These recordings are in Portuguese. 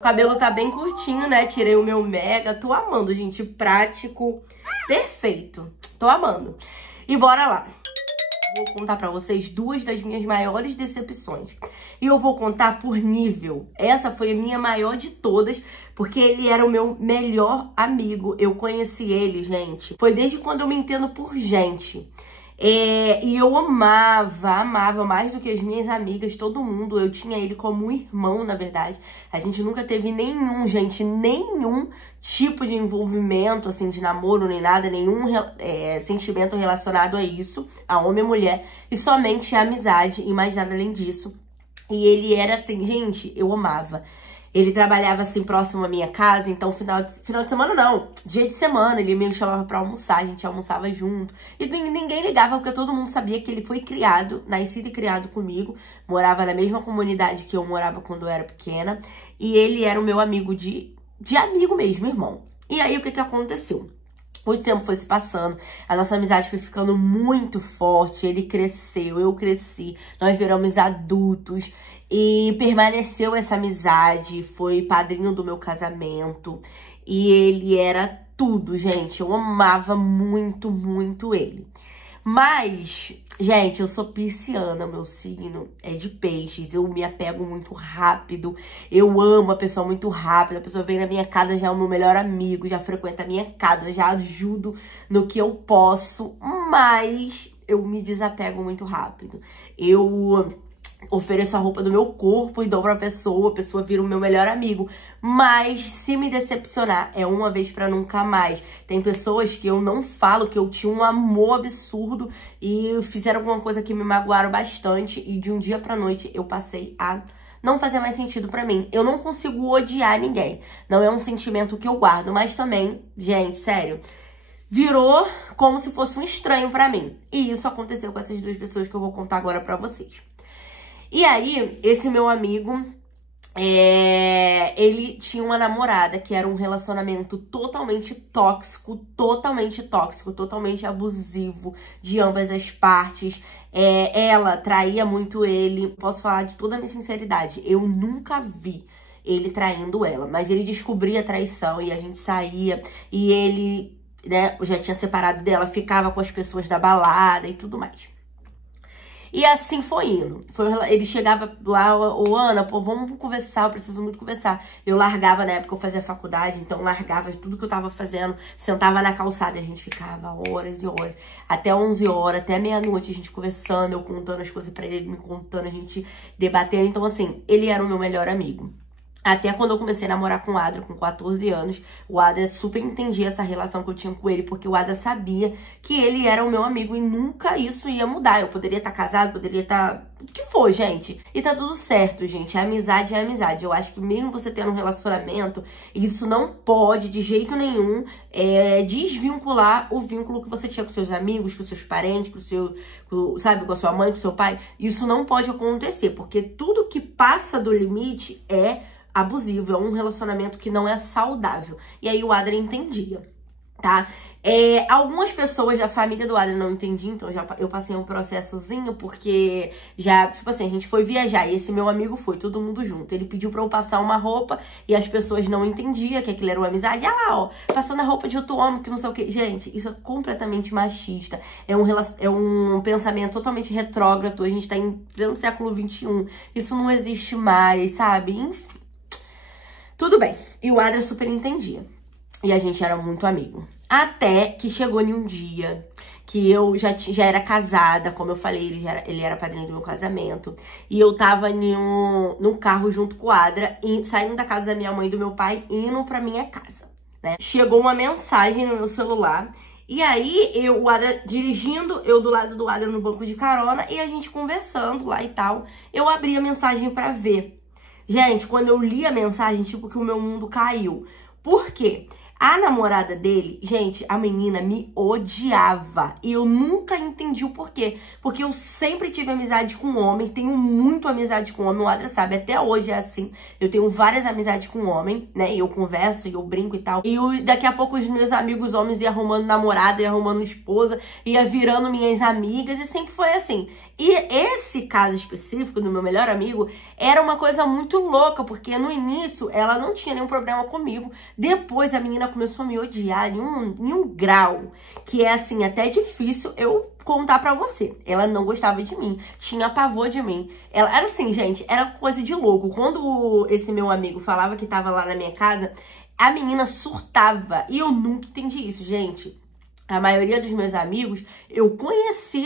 O cabelo tá bem curtinho, né? Tirei o meu mega. Tô amando, gente. Prático. Perfeito. Tô amando. E bora lá. Vou contar pra vocês duas das minhas maiores decepções. E eu vou contar por nível. Essa foi a minha maior de todas, porque ele era o meu melhor amigo. Eu conheci ele, gente. Foi desde quando eu me entendo por gente. E eu amava mais do que as minhas amigas, todo mundo. Eu tinha ele como um irmão, na verdade. A gente nunca teve nenhum tipo de envolvimento, assim, de namoro, nem nada, nenhum sentimento relacionado a isso, a homem e mulher, e somente a amizade, e mais nada além disso. E ele era assim, gente, eu amava. Ele trabalhava assim próximo à minha casa, então final de semana não, dia de semana ele me chamava pra almoçar, a gente almoçava junto. E ninguém ligava, porque todo mundo sabia que ele foi criado, nascido e criado comigo, morava na mesma comunidade que eu morava quando eu era pequena. E ele era o meu amigo de amigo mesmo, irmão. E aí o que aconteceu? O tempo foi se passando, a nossa amizade foi ficando muito forte, ele cresceu, eu cresci, nós viramos adultos. E permaneceu essa amizade, foi padrinho do meu casamento. E ele era tudo, gente. Eu amava muito, muito ele. Mas, gente, eu sou pisciana, meu signo é de peixes. Eu me apego muito rápido. Eu amo a pessoa muito rápido. A pessoa vem na minha casa, já é o meu melhor amigo, já frequenta a minha casa, já ajudo no que eu posso. Mas eu me desapego muito rápido. Eu ofereço a roupa do meu corpo e dou pra pessoa, a pessoa vira o meu melhor amigo. Mas se me decepcionar, é uma vez pra nunca mais. Tem pessoas que eu não falo, que eu tinha um amor absurdo e fizeram alguma coisa que me magoaram bastante, e de um dia pra noite eu passei a não fazer mais sentido pra mim. Eu não consigo odiar ninguém, não é um sentimento que eu guardo, mas também, gente, sério, virou como se fosse um estranho pra mim. E isso aconteceu com essas duas pessoas que eu vou contar agora pra vocês. E aí, esse meu amigo, ele tinha uma namorada que era um relacionamento totalmente tóxico, totalmente abusivo de ambas as partes. Ela traía muito ele. Posso falar de toda a minha sinceridade, eu nunca vi ele traindo ela, mas ele descobria a traição e a gente saía e ele, né, já tinha separado dela, ficava com as pessoas da balada e tudo mais. E assim foi indo. Ele chegava lá, ô Ana, pô, vamos conversar, eu preciso muito conversar. Eu largava, na época eu fazia faculdade, então largava tudo que eu tava fazendo, sentava na calçada, a gente ficava horas e horas, até 11 horas, até meia-noite, a gente conversando, eu contando as coisas pra ele, me contando, a gente debatendo. Então assim, ele era o meu melhor amigo. Até quando eu comecei a namorar com o Adra, com 14 anos, o Adra super entendia essa relação que eu tinha com ele, porque o Adra sabia que ele era o meu amigo e nunca isso ia mudar. Eu poderia estar casado, poderia estar... O que for, gente. E tá tudo certo, gente. A amizade é amizade. Eu acho que mesmo você tendo um relacionamento, isso não pode, de jeito nenhum, desvincular o vínculo que você tinha com seus amigos, com seus parentes, sabe, com a sua mãe, com o seu pai. Isso não pode acontecer, porque tudo que passa do limite é abusivo, é um relacionamento que não é saudável. E aí o Adra entendia, tá? Algumas pessoas da família do Adra não entendiam, então eu passei um processozinho, porque já, tipo assim, a gente foi viajar e esse meu amigo foi, todo mundo junto. Ele pediu pra eu passar uma roupa e as pessoas não entendiam que aquilo era uma amizade. Ah lá, ó, passando a roupa de outro homem, que não sei o que. Gente, isso é completamente machista. É um pensamento totalmente retrógrado. A gente tá em pleno século XXI. Isso não existe mais, sabe? Enfim. Tudo bem. E o Adra super entendia. E a gente era muito amigo. Até que chegou em um dia que eu já era casada, como eu falei, ele era padrinho do meu casamento. E eu tava num carro junto com o Adra, saindo da casa da minha mãe e do meu pai, indo pra minha casa, né? Chegou uma mensagem no meu celular. E aí, o Adra dirigindo, eu do lado do Adra no banco de carona, e a gente conversando lá e tal. Eu abri a mensagem pra ver. Gente, quando eu li a mensagem, tipo que o meu mundo caiu. Por quê? A namorada dele, gente, a menina me odiava. E eu nunca entendi o porquê. Porque eu sempre tive amizade com homem, tenho muito amizade com homem, o Adra sabe, até hoje é assim. Eu tenho várias amizades com homem, né? E eu converso, e eu brinco e tal. E daqui a pouco os meus amigos homens iam arrumando namorada, iam arrumando esposa, ia virando minhas amigas, e sempre foi assim. E esse caso específico do meu melhor amigo era uma coisa muito louca, porque no início ela não tinha nenhum problema comigo. Depois a menina começou a me odiar em um grau que é assim, até difícil eu contar pra você. Ela não gostava de mim, tinha pavor de mim. Ela era assim, gente, era coisa de louco. Quando esse meu amigo falava que tava lá na minha casa, a menina surtava. E eu nunca entendi isso, gente. A maioria dos meus amigos, eu conheci,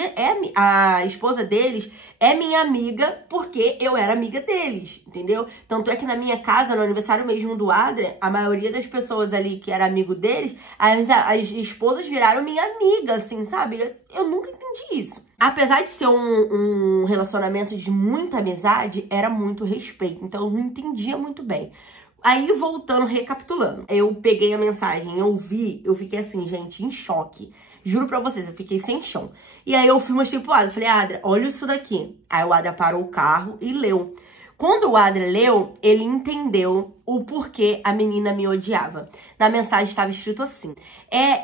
a esposa deles é minha amiga porque eu era amiga deles, entendeu? Tanto é que na minha casa, no aniversário mesmo do Adrien, a maioria das pessoas ali que era amigo deles, as esposas viraram minha amiga, assim, sabe? Eu nunca entendi isso. Apesar de ser um relacionamento de muita amizade, era muito respeito, então eu não entendia muito bem. Aí, voltando, recapitulando, eu peguei a mensagem, eu vi, eu fiquei assim, gente, em choque. Juro pra vocês, eu fiquei sem chão. E aí eu fui mostrei pro Adrien, falei, Adrien, olha isso daqui. Aí o Adrien parou o carro e leu. Quando o Adrien leu, ele entendeu o porquê a menina me odiava. Na mensagem estava escrito assim,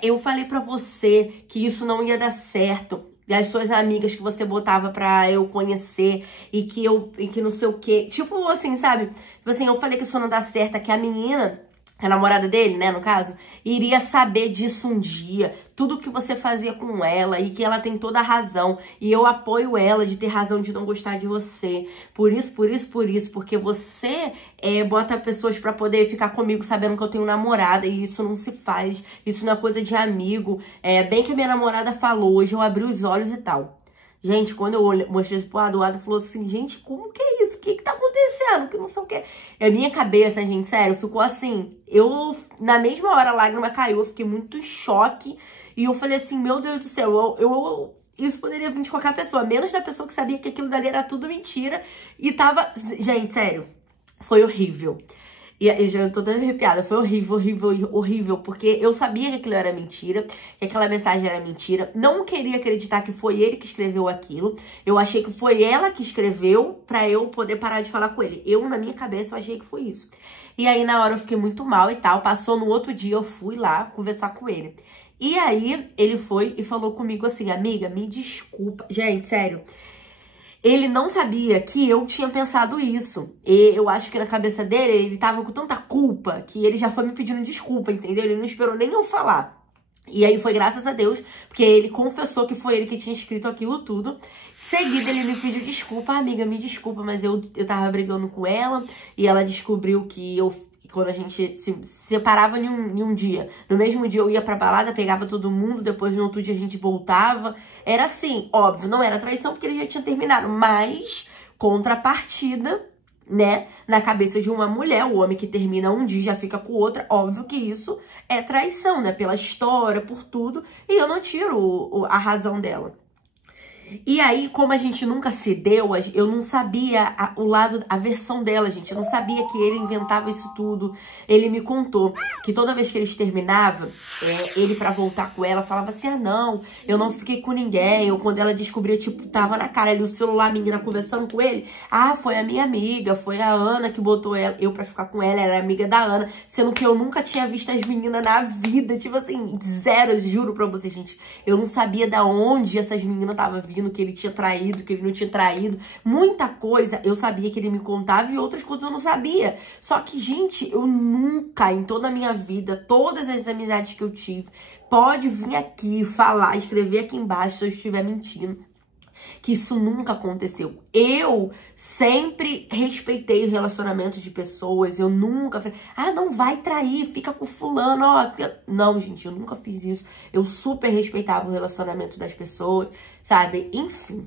eu falei pra você que isso não ia dar certo. E as suas amigas que você botava pra eu conhecer e que não sei o quê. Tipo assim, sabe? Tipo assim, eu falei que isso não dá certo, que a menina, a namorada dele, né, no caso, iria saber disso um dia, tudo que você fazia com ela e que ela tem toda a razão. E eu apoio ela de ter razão de não gostar de você. Por isso, porque você bota pessoas pra poder ficar comigo sabendo que eu tenho namorada e isso não se faz, isso não é coisa de amigo. Bem que a minha namorada falou, hoje eu abri os olhos e tal. Gente, quando eu mostrei isso pro Adrien, falou assim, gente, como que é isso? O que que tá acontecendo? Que não sei o que. A minha cabeça, gente, sério, ficou assim, na mesma hora a lágrima caiu, eu fiquei muito em choque. E eu falei assim, meu Deus do céu, isso poderia vir de qualquer pessoa, menos da pessoa que sabia que aquilo dali era tudo mentira. E tava, gente, sério, foi horrível. E eu tô toda arrepiada, foi horrível, porque eu sabia que aquilo era mentira, que aquela mensagem era mentira. Não queria acreditar que foi ele que escreveu aquilo. Eu achei que foi ela que escreveu pra eu poder parar de falar com ele. Na minha cabeça, eu achei que foi isso. E aí, na hora, eu fiquei muito mal e tal. Passou no outro dia, eu fui lá conversar com ele. E aí, ele foi e falou comigo assim, amiga, me desculpa. Gente, sério. Ele não sabia que eu tinha pensado isso. E eu acho que na cabeça dele, ele tava com tanta culpa que ele já foi me pedindo desculpa, entendeu? Ele não esperou nem eu falar. E aí foi graças a Deus, porque ele confessou que foi ele que tinha escrito aquilo tudo. Seguida, ele me pediu desculpa, amiga, me desculpa, mas eu tava brigando com ela e ela descobriu que quando a gente se separava em um dia. No mesmo dia eu ia pra balada, pegava todo mundo, depois no outro dia a gente voltava. Era assim, óbvio, não era traição porque ele já tinha terminado, mas contrapartida, né, na cabeça de uma mulher, o homem que termina um dia já fica com outra, óbvio que isso é traição, né, pela história, por tudo, e eu não tiro a razão dela. E aí, como a gente nunca se deu, eu não sabia a versão dela, gente. Eu não sabia que ele inventava isso tudo. Ele me contou que toda vez que eles terminavam, ele pra voltar com ela, falava assim, não, eu não fiquei com ninguém. Ou quando ela descobria, tipo, tava na cara ali o celular, a menina conversando com ele. Foi a minha amiga, foi a Ana que botou eu pra ficar com ela, era amiga da Ana. Sendo que eu nunca tinha visto as meninas na vida, tipo assim, zero, juro pra vocês, gente. Eu não sabia da onde essas meninas estavam vindo, que ele tinha traído, que ele não tinha traído. Muita coisa eu sabia que ele me contava e outras coisas eu não sabia. Só que, gente, eu nunca, em toda a minha vida, todas as amizades que eu tive, pode vir aqui falar, escrever aqui embaixo se eu estiver mentindo, que isso nunca aconteceu. Eu sempre respeitei o relacionamento de pessoas, eu nunca falei, não vai trair, fica com fulano, ó. Não, gente, eu nunca fiz isso. Eu super respeitava o relacionamento das pessoas, sabe? Enfim,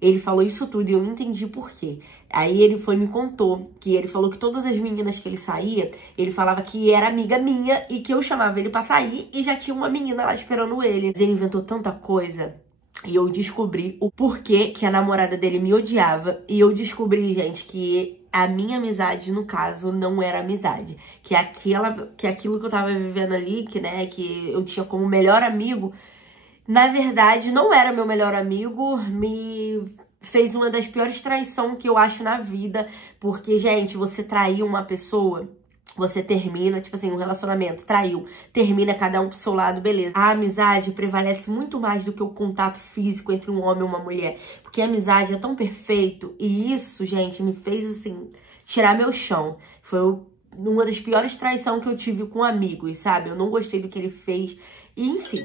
ele falou isso tudo e eu não entendi por quê. Aí ele foi e me contou que ele falou que todas as meninas que ele saía, ele falava que era amiga minha e que eu chamava ele pra sair e já tinha uma menina lá esperando ele. Ele inventou tanta coisa. E eu descobri o porquê que a namorada dele me odiava. E eu descobri, gente, que a minha amizade, no caso, não era amizade. Que aquilo que eu tava vivendo ali, que eu tinha como melhor amigo, na verdade, não era meu melhor amigo. Me fez uma das piores traições que eu acho na vida. Porque, gente, você trair uma pessoa você termina, tipo assim, um relacionamento, traiu, termina cada um pro seu lado, beleza. A amizade prevalece muito mais do que o contato físico entre um homem e uma mulher. Porque a amizade é tão perfeito e isso, gente, me fez, assim, tirar meu chão. Foi uma das piores traições que eu tive com amigos, sabe? Eu não gostei do que ele fez, e enfim.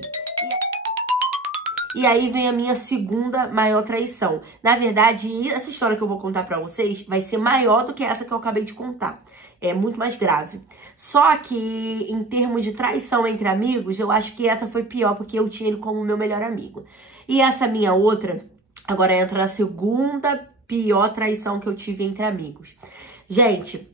E aí vem a minha segunda maior traição. Na verdade, essa história que eu vou contar pra vocês vai ser maior do que essa que eu acabei de contar. É muito mais grave. Só que, em termos de traição entre amigos, eu acho que essa foi pior, porque eu tinha ele como meu melhor amigo. E essa minha outra, agora entra na segunda pior traição que eu tive entre amigos. Gente,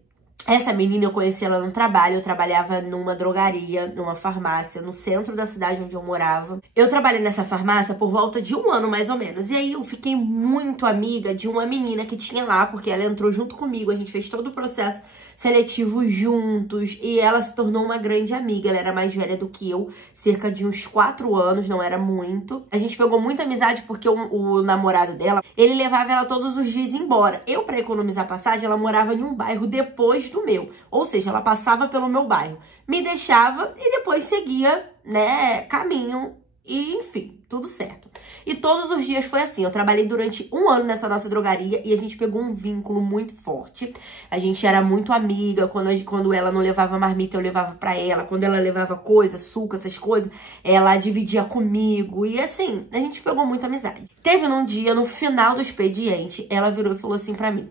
essa menina eu conheci ela no trabalho, eu trabalhava numa drogaria, numa farmácia, no centro da cidade onde eu morava. Eu trabalhei nessa farmácia por volta de 1 ano, mais ou menos. E aí eu fiquei muito amiga de uma menina que tinha lá, porque ela entrou junto comigo, a gente fez todo o processo seletivo juntos, e ela se tornou uma grande amiga. Ela era mais velha do que eu, cerca de uns 4 anos, não era muito. A gente pegou muita amizade porque o namorado dela, ele levava ela todos os dias embora. Eu, pra economizar passagem, ela morava em um bairro depois do meu, ou seja, ela passava pelo meu bairro, me deixava e depois seguia, né, caminho. E, enfim, tudo certo. E todos os dias foi assim. Eu trabalhei durante 1 ano nessa nossa drogaria e a gente pegou um vínculo muito forte. A gente era muito amiga. Quando ela não levava marmita, eu levava pra ela. Quando ela levava coisa, suco, essas coisas, ela dividia comigo. E assim, a gente pegou muita amizade. Teve num dia, no final do expediente, ela virou e falou assim pra mim: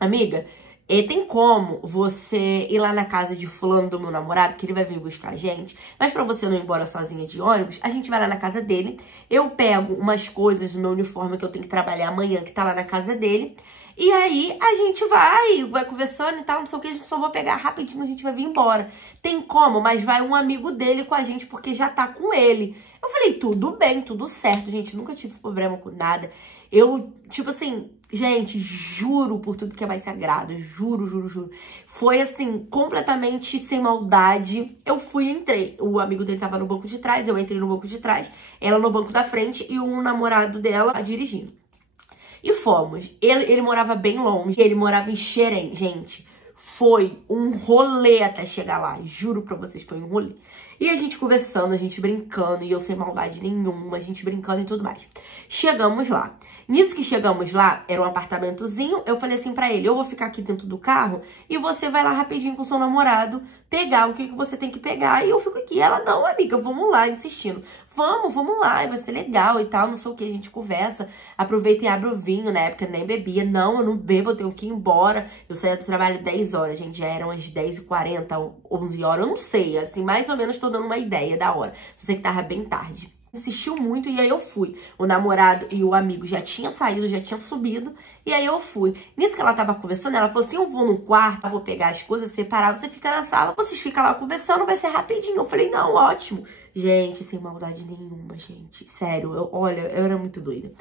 amiga, tem como você ir lá na casa de fulano do meu namorado, que ele vai vir buscar a gente, mas pra você não ir embora sozinha de ônibus, a gente vai lá na casa dele, eu pego umas coisas do meu uniforme que eu tenho que trabalhar amanhã, que tá lá na casa dele, e aí a gente vai conversando e tal, não sei o que, a gente só vou pegar rapidinho, a gente vai vir embora. Tem como, mas vai um amigo dele com a gente, porque já tá com ele. Eu falei, tudo bem, tudo certo, gente, nunca tive problema com nada. Eu, tipo assim, gente, juro por tudo que é mais sagrado, juro, juro, juro. Foi assim, completamente sem maldade. Eu fui e entrei. O amigo dele tava no banco de trás, eu entrei no banco de trás, ela no banco da frente e o namorado dela dirigindo. E fomos. Ele morava bem longe, ele morava em Xerém, gente. Foi um rolê até chegar lá, juro pra vocês, foi um rolê. E a gente conversando, a gente brincando, e eu sem maldade nenhuma, a gente brincando e tudo mais. Chegamos lá. Nisso que chegamos lá, era um apartamentozinho, eu falei assim pra ele, eu vou ficar aqui dentro do carro e você vai lá rapidinho com seu namorado pegar o que você tem que pegar e eu fico aqui. Ela, não, amiga, vamos lá, insistindo. Vamos lá, vai ser legal e tal, não sei o que, a gente conversa, aproveita e abre o vinho, na época nem bebia. Não, eu não bebo, eu tenho que ir embora. Eu saía do trabalho 10 horas, gente, já eram as 10h40, 11 horas, eu não sei, assim, mais ou menos tô dando uma ideia da hora. Só sei que tava bem tarde. Insistiu muito e aí eu fui. O namorado e o amigo já tinham saído, já tinham subido, e aí eu fui. Nisso que ela tava conversando, ela falou assim, eu vou no quarto, eu vou pegar as coisas, separar, você fica na sala, vocês ficam lá conversando, vai ser rapidinho. Eu falei, não, ótimo. Gente, sem maldade nenhuma, gente. Sério, olha, eu era muito doida.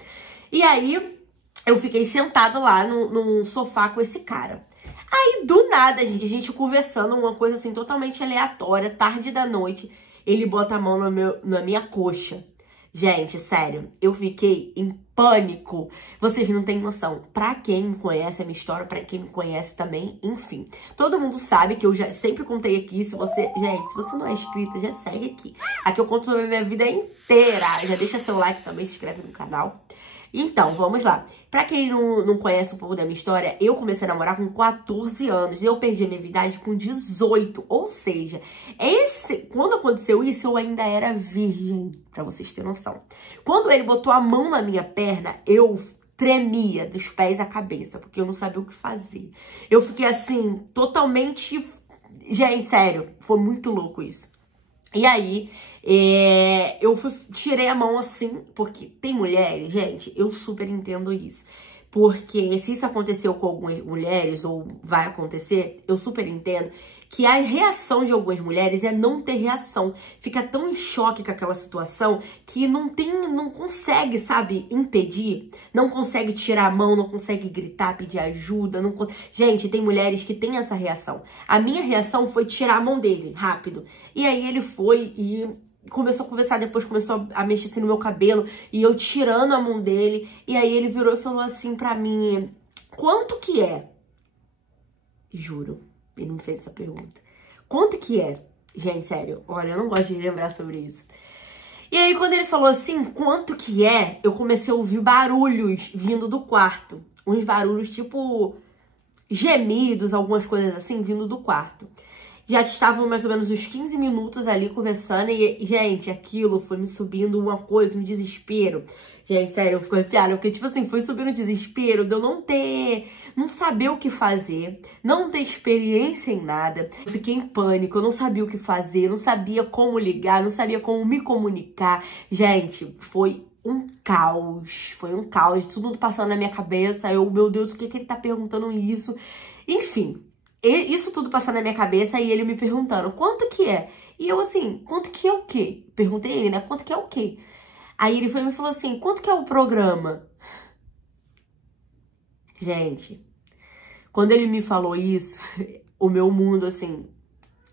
E aí, eu fiquei sentada lá no sofá com esse cara. Aí, do nada, gente, a gente conversando, uma coisa assim, totalmente aleatória, tarde da noite, ele bota a mão na minha coxa. Gente, sério, eu fiquei em pânico. Vocês não têm noção. Pra quem conhece a minha história, pra quem me conhece também, enfim. Todo mundo sabe que eu já sempre contei aqui. Se você não é inscrita, já segue aqui. Aqui eu conto sobre a minha vida inteira. Já deixa seu like também, se inscreve no canal. Então, vamos lá. Pra quem não conhece um pouco da minha história, eu comecei a namorar com 14 anos. E eu perdi a minha idade com 18. Ou seja, quando aconteceu isso, eu ainda era virgem, pra vocês terem noção. Quando ele botou a mão na minha perna, eu tremia dos pés à cabeça, porque eu não sabia o que fazer. Eu fiquei assim, totalmente... Gente, sério, foi muito louco isso. E aí, tirei a mão assim, porque tem mulheres, gente, eu super entendo isso. Porque se isso aconteceu com algumas mulheres, ou vai acontecer, eu super entendo que a reação de algumas mulheres é não ter reação. Fica tão em choque com aquela situação que não consegue, sabe, impedir. Não consegue tirar a mão, não consegue gritar, pedir ajuda. Gente, tem mulheres que têm essa reação. A minha reação foi tirar a mão dele, rápido. E aí ele foi e começou a conversar, depois começou a mexer assim no meu cabelo. E eu tirando a mão dele. E aí ele virou e falou assim pra mim, quanto que é? Juro. Ele me fez essa pergunta. quanto que é? Gente, sério, olha, eu não gosto de lembrar sobre isso. E aí, quando ele falou assim, quanto que é? Eu comecei a ouvir barulhos vindo do quarto. Uns barulhos, tipo, gemidos, algumas coisas assim, vindo do quarto. Já estavam mais ou menos uns 15 minutos ali conversando e, gente, aquilo foi me subindo uma coisa, um desespero. Gente, sério, eu fico arrepiada, porque, tipo assim, foi subindo um desespero de eu não saber o que fazer, não ter experiência em nada. Eu fiquei em pânico, eu não sabia o que fazer, não sabia como ligar, não sabia como me comunicar. Gente, foi um caos, tudo passando na minha cabeça. Eu, meu Deus, o que que ele tá perguntando isso? Enfim, isso tudo passando na minha cabeça e ele me perguntando, quanto que é? E eu assim, quanto que é o quê? Perguntei ele, né, quanto que é o quê? Aí ele foi e me falou assim, quanto que é o programa? Gente, quando ele me falou isso, o meu mundo, assim,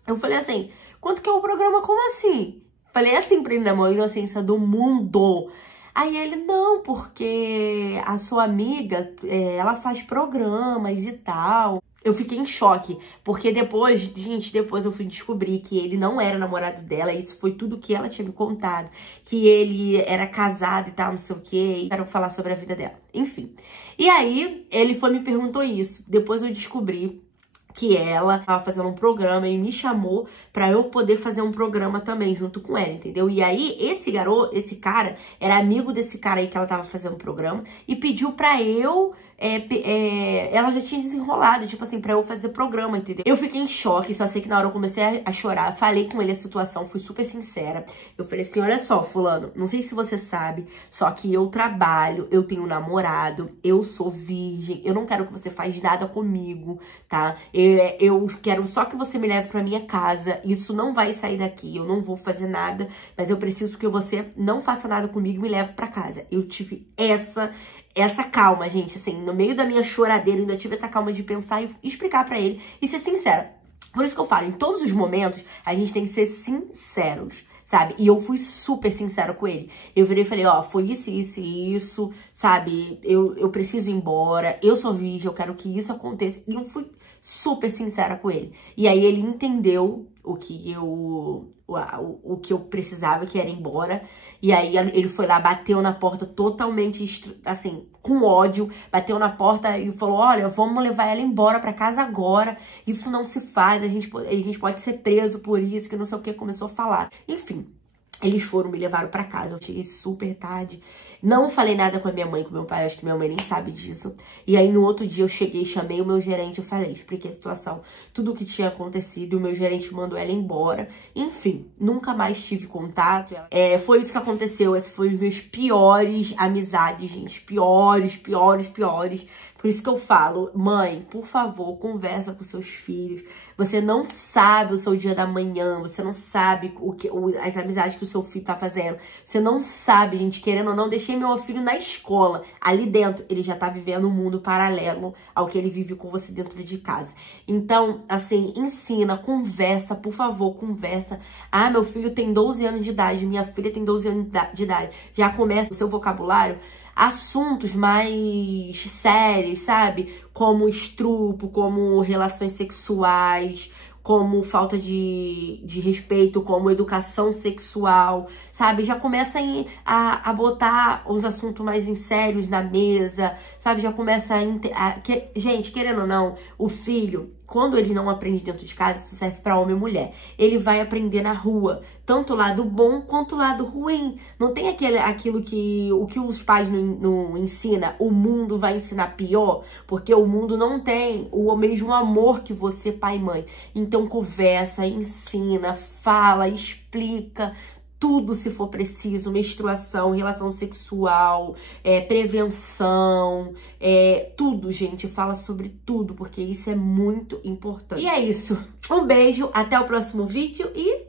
eu falei assim, quanto que é o programa? Como assim? Falei assim pra ele, na maior inocência do mundo. Aí ele, não, porque a sua amiga, ela faz programas e tal. Eu fiquei em choque, porque depois, gente, depois eu fui descobrir que ele não era namorado dela, isso foi tudo que ela tinha me contado, que ele era casado e tal, não sei o quê, e quero falar sobre a vida dela, enfim. E aí, ele foi e me perguntou isso, depois eu descobri que ela tava fazendo um programa e me chamou pra eu poder fazer um programa também junto com ela, entendeu? E aí, esse cara, era amigo desse cara aí que ela tava fazendo um programa e pediu pra eu... ela já tinha desenrolado, tipo assim, pra eu fazer programa, entendeu? Eu fiquei em choque, só sei que na hora eu comecei a chorar, falei com ele a situação, fui super sincera. Eu falei assim, olha só, fulano, não sei se você sabe, só que eu trabalho, eu tenho um namorado, eu sou virgem, eu não quero que você faça nada comigo, tá? Eu quero só que você me leve pra minha casa, isso não vai sair daqui, eu não vou fazer nada, mas eu preciso que você não faça nada comigo e me leve pra casa. Eu tive essa calma, gente, assim, no meio da minha choradeira, eu ainda tive essa calma de pensar e explicar pra ele e ser sincera. Por isso que eu falo, em todos os momentos, a gente tem que ser sinceros, sabe? E eu fui super sincera com ele. Eu virei e falei, ó, foi isso, isso e isso, sabe? Eu preciso ir embora, eu sou virgem, eu quero que isso aconteça. E eu fui super sincera com ele. E aí ele entendeu o que eu precisava, que era ir embora. E aí ele foi lá, bateu na porta totalmente, assim, com ódio. Bateu na porta e falou, olha, vamos levar ela embora pra casa agora. Isso não se faz, a gente pode ser preso por isso, que não sei o que. Começou a falar. Enfim, eles foram, me levaram pra casa. Eu cheguei super tarde. Não falei nada com a minha mãe, com meu pai, acho que minha mãe nem sabe disso. E aí, no outro dia, eu cheguei, chamei o meu gerente, eu falei, expliquei a situação, tudo o que tinha acontecido, e o meu gerente mandou ela embora. Enfim, nunca mais tive contato. Foi isso que aconteceu, esse foi os meus piores amizades, gente, piores. Por isso que eu falo, mãe, por favor, conversa com seus filhos. Você não sabe o seu dia da manhã, você não sabe as amizades que o seu filho tá fazendo. Você não sabe, gente, querendo ou não, deixei meu filho na escola. Ali dentro, ele já tá vivendo um mundo paralelo ao que ele vive com você dentro de casa. Então, assim, ensina, conversa, por favor, conversa. Ah, meu filho tem 12 anos de idade, minha filha tem 12 anos de idade. Já começa o seu vocabulário, assuntos mais sérios, sabe? Como estupro, como relações sexuais, como falta de respeito, como educação sexual, sabe? Já começa a botar os assuntos mais em sérios na mesa, sabe? Já começa gente, querendo ou não, o filho, quando ele não aprende dentro de casa, isso serve pra homem e mulher. Ele vai aprender na rua, tanto o lado bom quanto o lado ruim. Não tem aquilo que os pais não ensinam, o mundo vai ensinar pior, porque o mundo não tem o mesmo amor que você, pai e mãe. Então conversa, ensina, fala, explica tudo se for preciso, menstruação, relação sexual, prevenção, tudo, gente, fala sobre tudo, porque isso é muito importante. E é isso, um beijo, até o próximo vídeo e